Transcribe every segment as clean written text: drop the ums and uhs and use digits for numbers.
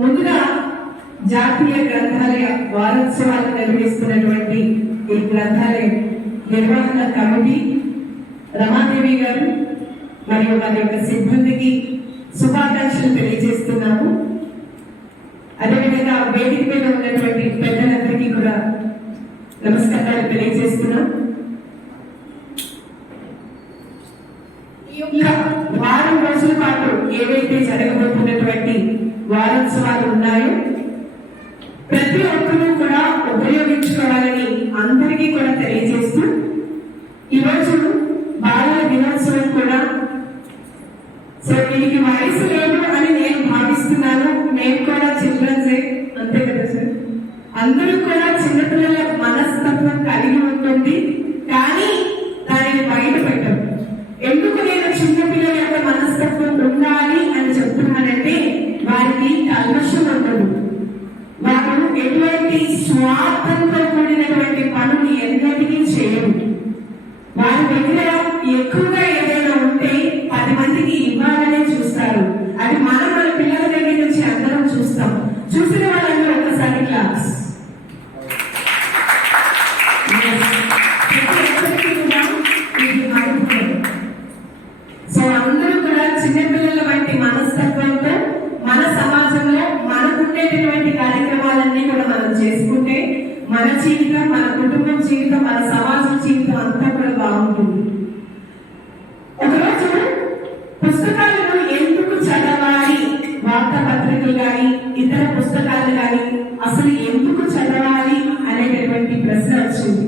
ముందుగా జాతీయ గ్రంథాలయ వారోత్సవాలు నిర్వహిస్తున్నటువంటి ఈ గ్రంథాలయ నిర్వహణ కమిటీ రమాదేవి గారు మరియు వారి యొక్క సిబ్బందికి శుభాకాంక్షలు తెలియజేస్తున్నాము. అదేవిధంగా వేదిక మీద ఉన్నటువంటి పెద్దలందరికీ కూడా నమస్కారాలు తెలియజేస్తున్నాం. ఈ యొక్క వారం రోజుల పాటు ఏవైతే జరగబోతున్నటువంటి వారోత్సవాలు ఉన్నాయో ప్రతి ఒక్కరూ కూడా ఉపయోగించుకోవాలని అందరికీ కూడా తెలియజేస్తూ ఈరోజు బాలల దినోత్సవం కూడా దీనికి వయసు లేదు అని నేను భావిస్తున్నాను. మేము కూడా చిల్డ్రన్సే, అంతే కదా సార్. అందరూ కూడా చిన్నపిల్లల మనస్తత్వం కలిగి ఉంటుంది, కానీ దానిని బయట పెట్టరు. ఎందుకు నేను చిన్నపిల్లల యొక్క మనస్తత్వం ఉండాలి అని చెప్తున్నానంటే వారికి కల్మషం ఉండదు. వారు ఎటువంటి స్వార్థంతో కూడినటువంటి పనులు ఎన్నటికీ చేయరు. వారి దగ్గర ఎక్కువగా ఏదైనా ఉంటే 10 మందికి ఇవ్వాలనే చూస్తారు. అది మన పిల్లల దగ్గర నుంచి అందరం చూస్తాం. చూసిన వాళ్ళందరూ ఒకసారి క్లాస్. సో అందరూ కూడా చిన్నపిల్లల వంటి మనస్తత్వంతో మన సమాజంలో మనకుండేటటువంటి కార్యక్రమాలన్నీ కూడా మనం చేసుకుంటే మన జీవితం, మన కుటుంబం జీవితం, మన సమాజం జీవితం అంతా కూడా బాగుంటుంది. ఒకరోజు పుస్తకాలను ఎందుకు చదవాలి, వార్తాపత్రికలు కానీ ఇతర పుస్తకాలు కానీ అసలు ఎందుకు చదవాలి అనేటటువంటి ప్రశ్న వచ్చింది.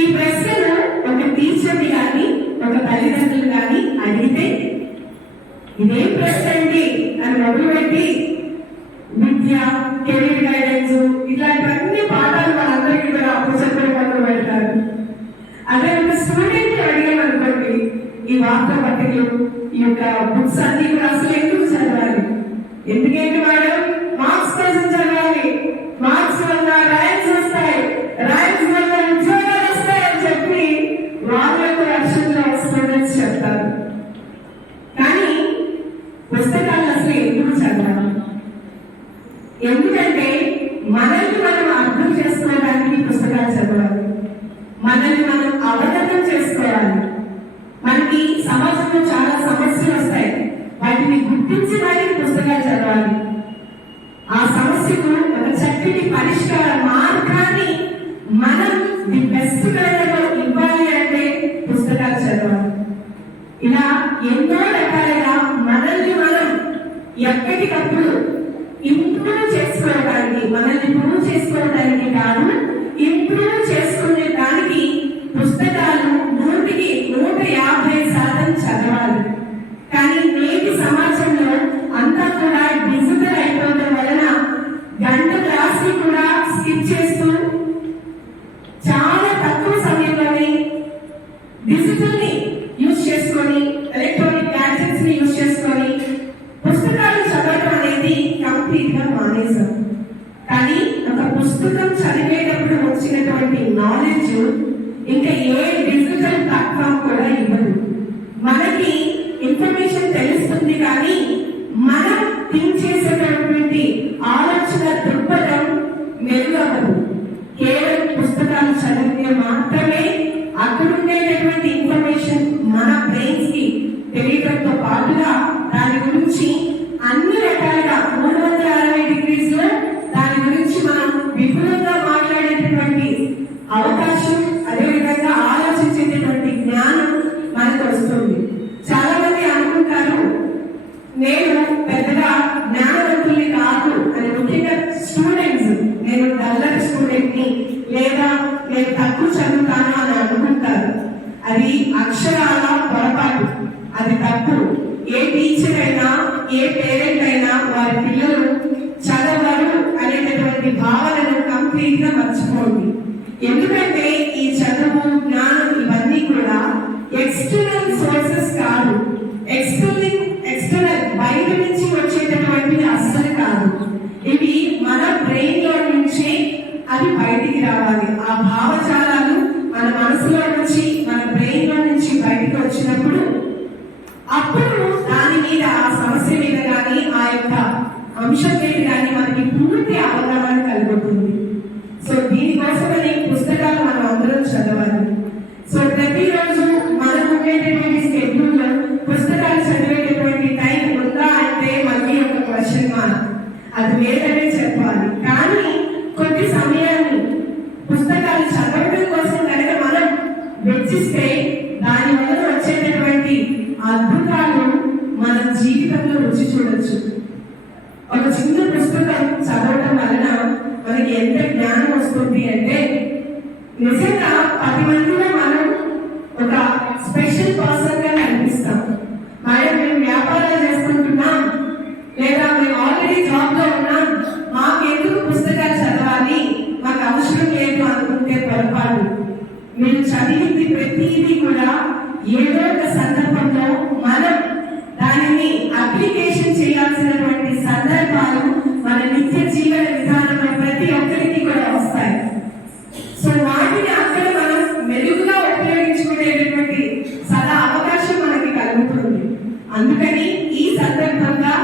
ఈ ప్రశ్నను ఒక టీచర్ని కానీ ఒక తల్లిదండ్రులు కానీ అడిగితే ఇదేం ప్రశ్న అండి అని మొదలుపెట్టి విద్య, కెరీర్ గైడెన్స్ ఇట్లాంటివన్నీ పాఠాలు మనందరికీ కూడా అప్పచెప్పడం మొదలు పెడతారు. అదే ఒక స్టూడెంట్ అడిగామనుకోండి, ఈ వార్తాపత్రికలు, ఈ యొక్క బుక్స్ అన్ని కూడా అసలు ఎందుకు చదవాలి, ఎందుకంటే మేడం మార్క్స్ కోసం చదవాలి, మార్క్స్ వల్ల ర్యాంక్స్ వస్తాయి, ర్యాంక్స్ వల్ల ఉద్యోగాలు వస్తాయని చెప్పి వాళ్ళ యొక్క రక్షణలో స్టూడెంట్స్ చెప్తారు. కానీ పుస్తకాలు అసలు ఎందుకు చదవాలి? ఎందుకంటే మనల్ని మనం అర్థం చేసుకోవడానికి పుస్తకాలు చదవాలి, మనల్ని మనం అవగతం చేసుకోవాలి. మనకి సమాజంలో చాలా సమస్యలు వస్తాయి, వాటిని గుర్తించడానికి పుస్తకాలు చదవాలి. ఆ సమస్యకు ఒక చక్కటి పరిష్కార మార్గాన్ని మనం ది బెస్ట్ వేలో ఇవ్వాలి అంటే పుస్తకాలు చదవాలి. ఇలా ఎన్నో రకాలుగా మనల్ని మనం ఎప్పటికప్పుడు ఇంప్రూవ్ చేసుకోవడానికి, మనల్ని ప్రూవ్ చేసుకోవడానికి కాదు, ఇంప్రూవ్ చేసుకునే దానికి పుస్తకాలు 100కి 150% చదవాలి. కానీ నేటి సమాజంలో అంతా కూడా డిజిటల్ అయిపోవడం వలన గంట క్లాస్ ని కూడా స్కిప్ చేస్తూ చాలా తక్కువ సమయంలోనే డిజిటల్ ని యూజ్ చేసుకొని, ఎలక్ట్రానిక్ గ్యాడ్జెట్స్ ని యూజ్ చేసుకొని పుస్తకాలు చదవడం అనేది కంప్లీట్ గా మానేశాం. కానీ ఒక పుస్తకం చదివేటప్పుడు వచ్చినటువంటి నాలెడ్జ్ ఇంకా ఏ డిజిటల్ ప్లాట్ఫామ్ కూడా ఇవ్వదు. మనకి ఇన్ఫర్మేషన్ తెలుస్తుంది, కానీ మనం థింక్ చేసేటటువంటి ఆలోచన దృక్పథం మెరుగవ్వదు. కేవలం పుస్తకాలు చదివితే మాత్రమే అక్కడ ఉండేటటువంటి ఇన్ఫర్మేషన్ మన బ్రెయిన్స్ కి తెలియడంతో పాటుగా దాని గురించి అన్ని రకాలుగా 360 డిగ్రీస్ లో దాని గురించి మనం విపులంగా మాట్లాడేటటువంటి అవకాశం, అదేవిధంగా ఆలోచించేటటువంటి జ్ఞానం మనకు వస్తుంది. చాలా మంది అనుకుంటారు నేను పెద్దగా జ్ఞానవంతుల్ని కాదు అని. ముఖ్యంగా స్టూడెంట్స్, నేను డల్లర్ స్టూడెంట్ ని లేదా నేను తక్కువ చదువుతాను అని అనుకుంటారు. అది అక్షరాల పొరపాటు, అది తప్పు. ఏ టీచర్ అయినా, ఏ పేరెంట్ అయినా వారి పిల్లలు చదవరు అనేటటువంటి భావనను కంప్లీట్ గా మర్చిపోండి. ఎందుకంటే ఈ చదువు, జ్ఞానం ఇవన్నీ కూడా ఎక్స్టర్నల్ సోర్సెస్ కాదు, ఎక్స్టర్నల్ బయట నుంచి వచ్చేటటువంటిది అస్సలు కాదు. ఇవి మన బ్రెయిన్ లో నుంచే అది బయటికి రావాలి. ఆ భావజాలాలు మన మనసులో నుంచి, మన బ్రెయిన్ లో నుంచి బయటకు వచ్చినప్పుడు అప్పుడు దాని మీద, ఆ సమస్య మీద కానీ, ఆ యొక్క అంశం మీద వెచ్చిస్తే దాని వల్ల వచ్చేటటువంటి అద్భుతాలు మన జీవితంలో రుచి చూడొచ్చు. ఒక చిన్న పుస్తకం చదవటం వలన మనకి ఎంత జ్ఞానం వస్తుంది అంటే నిజంగా 10 మందిలో మనం ఒక స్పెషల్ పర్సన్ గా కనిపిస్తాం. మేడం మేము వ్యాపారాలు చేసుకుంటున్నాం లేదా మేము ఆల్రెడీ జాబ్ లో ఉన్నాం, మాకెందుకు పుస్తకాలు చదవాలి, మాకు అవసరం లేదు అనుకుంటే పొరపాటు. మీరు చదివింది ప్రతిదీ కూడా ఏదో ఒక సందర్భంలో మనం దానిని అప్లికేషన్ చేయాల్సినటువంటి సందర్భాలు మన నిత్య జీవన విధానంలో ప్రతి ఒక్కరికి కూడా వస్తాయి. సో వాటిని అక్కడ మనం మెరుగుగా ఉపయోగించుకునేటటువంటి సదా అవకాశం మనకి కలుగుతుంది. అందుకని ఈ సందర్భంగా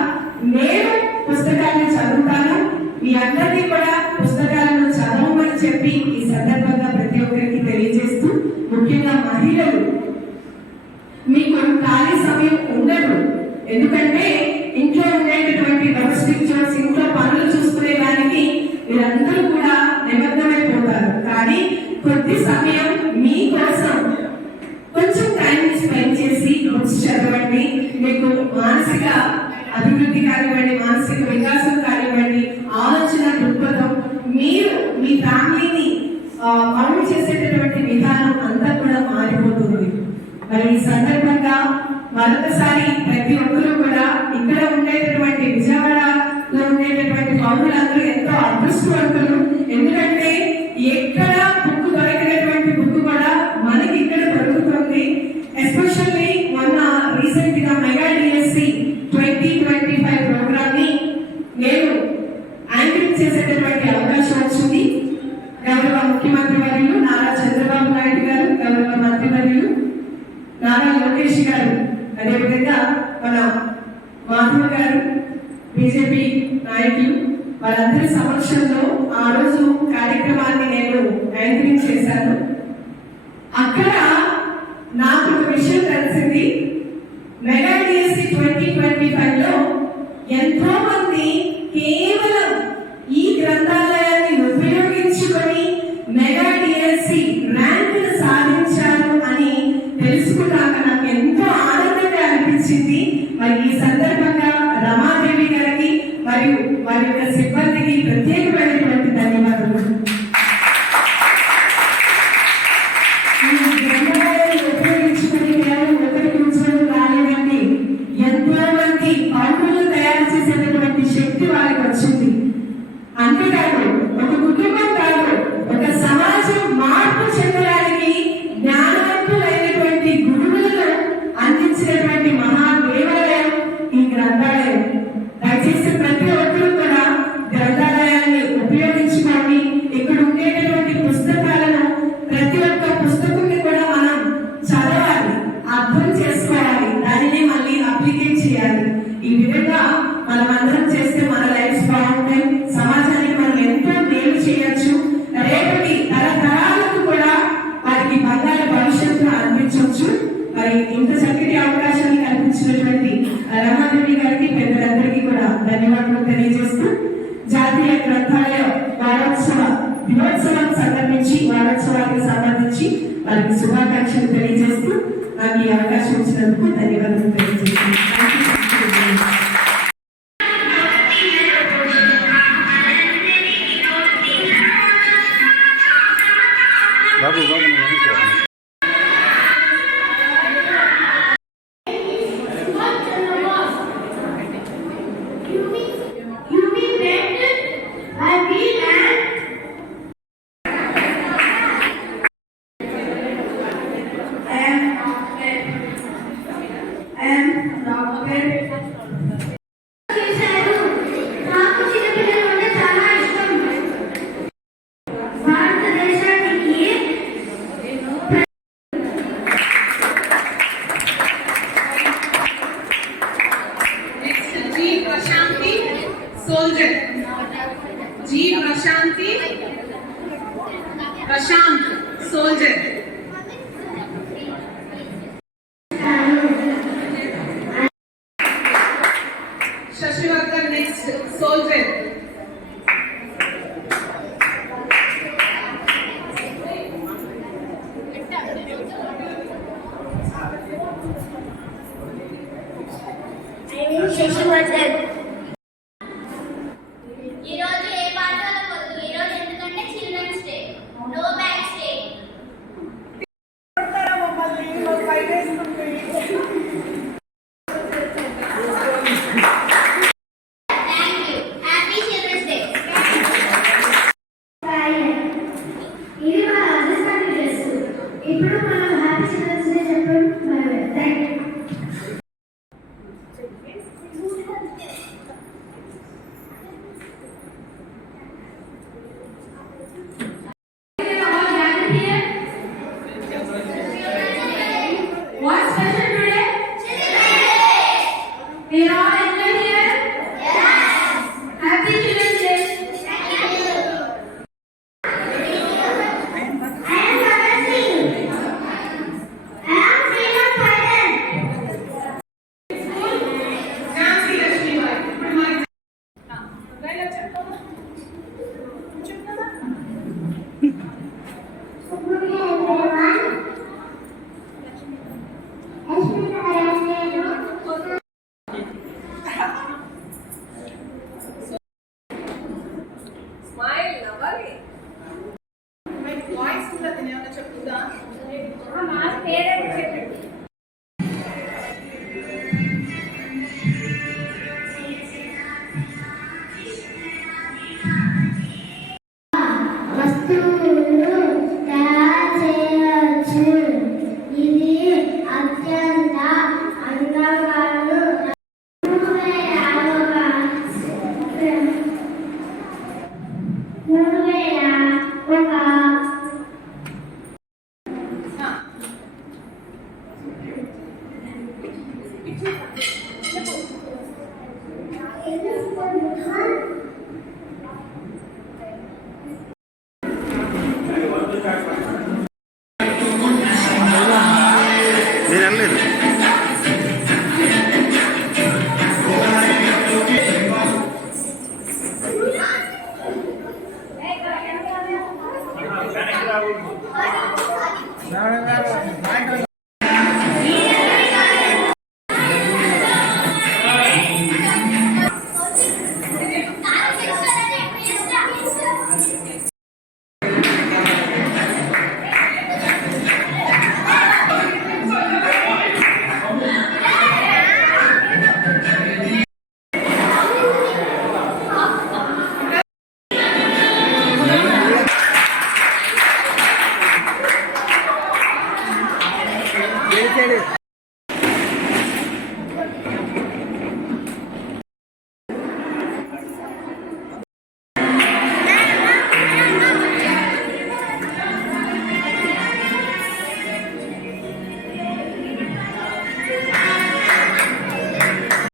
నేను పుస్తకాలను చదువుతాను, మీ అందరినీ కూడా పుస్తకాలను చదవమని చెప్పి ఈ సందర్భంగా ప్రతి ఒక్కరికి తెలియజేస్తూ, ముఖ్యంగా మహిళలు మీకు ఖాళీ సమయం ఉండదు. ఎందుకంటే ఇంట్లో ఉండేటటువంటి డొమెస్టిక్ చోర్స్, ఇంట్లో పనులు చూసుకునే దానికి మీరందరూ కూడా నిమగ్నమైపోతారు. కానీ కొద్ది సమయం మీకోసం కొంచెం టైం స్పెండ్ చేసి బుక్స్ చదవండి. మీకు మానసిక అభివృద్ధి కానివ్వండి, మానసిక వికాసం కానివ్వండి, ఆలోచన దృక్పథం, మీరు మీ ఫ్యామిలీని మౌల్డ్ చేసేటటువంటి విధానం అంతా కూడా మారిపోతుంది. మరి ఈ సందర్భంగా మరొకసారి ప్రతి ఒక్కరూ కూడా ఇక్కడ ఉండేటటువంటి విజయవాడలో ఉండేటటువంటి పౌరులందరూ ఎంతో అదృష్టవంతులు. ఎందుకంటే ఎక్కడ బుక్ దొరికినటువంటి బుక్ కూడా మనకి ఇక్కడ దొరుకుతుంది. ఎస్పెషల్లీ మొన్న రీసెంట్ గా మెగా డిఎస్సి 2025 ప్రోగ్రామ్ ని నేను యాంకరింగ్ చేసేటటువంటి అవకాశం వచ్చింది. గౌరవ ముఖ్యమంత్రి వర్యులు నారా చంద్రబాబు నాయుడు గారు, గౌరవ మంత్రి వర్యులు నారా లోకేష్ గారు, అదేవిధంగా మన మాధవ్ గారు, బీజేపీ నాయకులు, వారందరి సమక్షంలో ఆ రోజు కార్యక్రమాన్ని నేను యాంకరింగ్ చేశాను. అక్కడ నాకు ఒక విషయం తెలిసింది. మెగా డిఎస్సి 2025 లో ఎంతో మంది కేవలం ఈ గ్రంథాలయాన్ని ఉపయోగించుకొని మెగా డిఎస్సి ర్యాంకులు సాధించారు అని తెలుసుకున్నాక నాకు ఎంతో ఆనందంగా అనిపించింది. మరి ఈ సందర్భంగా రమాదేవి గారికి మరియు వారి యొక్క సిబ్బందికి ప్రత్యేకమైనటువంటి ధన్యవాదాలు. ఉపయోగించుకుని కేవలం ఒకరికి ఉద్యోగం రాలేదండి, ఎంతో మంది పౌరులు తయారు చేసేటటువంటి శక్తి వారికి వచ్చింది. అంతేకాదు ఒక కుటుంబం కాదు, ఒక సమాజం మార్పు చెందడానికి జ్ఞానవంతులైనటువంటి గురువులను అందించినటువంటి మహా దేవాలయం ఈ గ్రంథాలయం. దయచేసి ప్రతి ఒక్కరూ కూడా గ్రంథాలయాన్ని ఉపయోగించుకోండి. ఇక్కడ ఉండేటటువంటి పుస్తకాలను ప్రతి ఒక్క పుస్తకాన్ని కూడా మనం చదవాలి, అర్థం చేసుకోవాలి, దానిని మళ్ళీ అప్లికేట్ చేయాలి. ఈ విధంగా మనం అందరం చేస్తే మన లైఫ్స్ బాగుంటాయి. సమాజానికి మనం ఎంతో మేలు చేయొచ్చు. రేపటి తరతరాలకు కూడా వారికి బంగారు భవిష్యత్తును అందించవచ్చు. మరి ఇంత చక్కటి అవకాశాన్ని కల్పించినటువంటి రమాదేవి గారికి, పెద్దలందరికీ కూడా ధన్యవాదాలు తెలియజేస్తూ, జాతీయ గ్రంథాలయ దినోత్సవం సందర్భించి వారోత్సవానికి సంబంధించి వారికి శుభాకాంక్షలు తెలియజేస్తూ నాకు ఈ అవకాశం ఇచ్చినందుకు ధన్యవాదాలు తెలియజేస్తున్నాను. Prashant, soldier. Shashivardhan, next, soldier. Shashivardhan. ఈ రోజు ఏ పాఠాలకు వద్దు. ఈ రోజు ఎందుకంటే children's day, no bags day. మమ్మల్ని 5 days